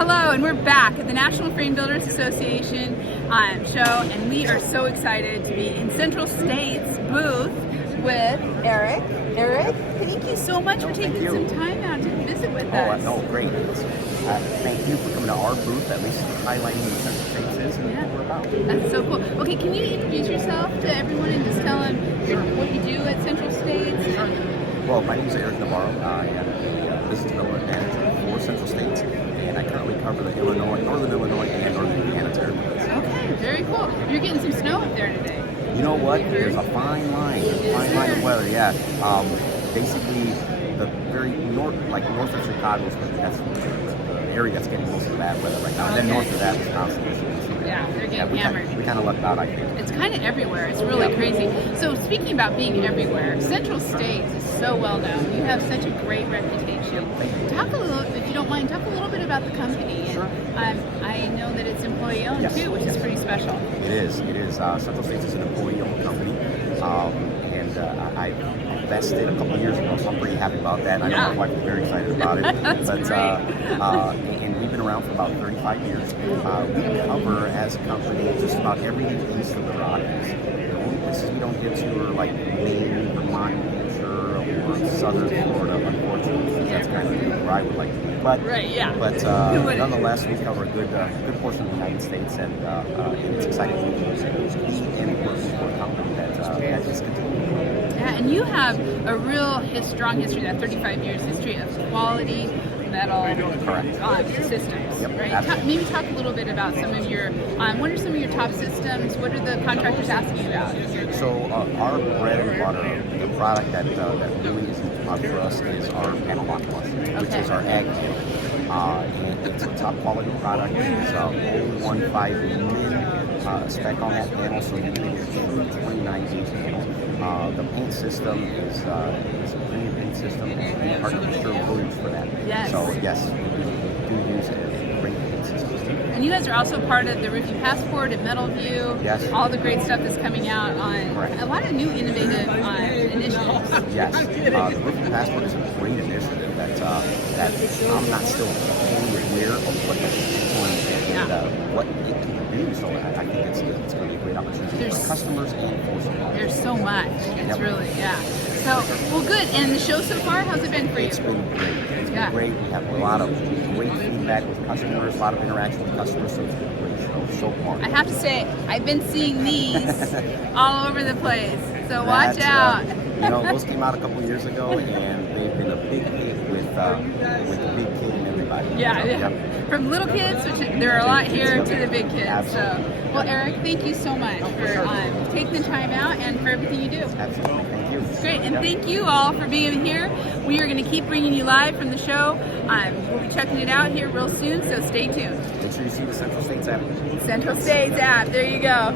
Hello, and we're back at the National Frame Builders Association show, and we are so excited to be in Central States booth with Eric. Eric, thank you so much for taking some time out to visit with us. No, great. Thank you for coming to our booth, at least highlighting what Central States is and what we're about. That's so cool. Okay, can you introduce yourself to everyone and just tell them what you do at Central States? Sure. Well, my name is Eric Navarro. I am the business development manager for Central States, and I currently cover the Northern Illinois, and Northern Indiana territories. Okay, very cool. You're getting some snow up there today. You know what? There's a fine line. Line of weather, yeah. Basically, the very north of Chicago, that's the area that's getting most of that weather right now. And then north of that, Wisconsin. Yeah, they're getting hammered. We kind of lucked out, I think. It's kind of everywhere. It's really crazy. So speaking about being everywhere, Central States is so well known. You have such a great reputation. Talk a little, if you don't mind, talk a little bit about the company. Sure. I know that it's employee-owned too, which is pretty special. It is. Central States is an employee-owned company, and I invested a couple of years ago, so I'm pretty happy about that. I know my wife is very excited about it. And we've been around for about 35 years. We cover, as a company, just about everything east of the Rockies. The only places we don't get to are like Maine, Vermont, New Hampshire, or southern Florida, unfortunately. That's kind of where I would like to be. But nonetheless, we cover a good portion of the United States, and it's exciting to be and work for a company that is continuing. Yeah, and you have a real strong history, that 35 years history of quality metal systems, right? Maybe talk a little bit about some of your, what are some of your top systems? What are the contractors asking about? So our bread and butter, the product that really is for us is our panel lock plus, which is our ag panel. And it's a top quality product. It's 015 min spec on that panel, so you can get a 29 gauge panel. The paint system is a premium paint system, and our partner will use for that. Yes. So yes, we do use a great paint system. And you guys are also part of the Roofing Passport at Metal View. Yes. All the great stuff that's coming out on a lot of new innovative initiatives. Yes. The Roofing Passport is a great initiative that I'm not still fully aware of what it's doing and what it can do. So I think it's going to be a great opportunity for customers and for suppliers. There's so much. It's really, So, well, good. And the show so far, how's it been for you? It's been great. It's been great. We have a lot of great feedback with customers, a lot of interaction with customers, so it's been a great show so far. I have to say, I've been seeing these all over the place, so watch out. Those came out a couple years ago, and they've been a big hit with the big kid and everybody. From little kids, which there are a lot here, to the big kids. Absolutely. So, well, Eric, thank you so much for taking the time out and for everything you do. Absolutely. Thank you. Great, and thank you all for being here. We are going to keep bringing you live from the show. We'll be checking it out here real soon, so stay tuned. Make sure you see the Central States app. Central States app, there you go.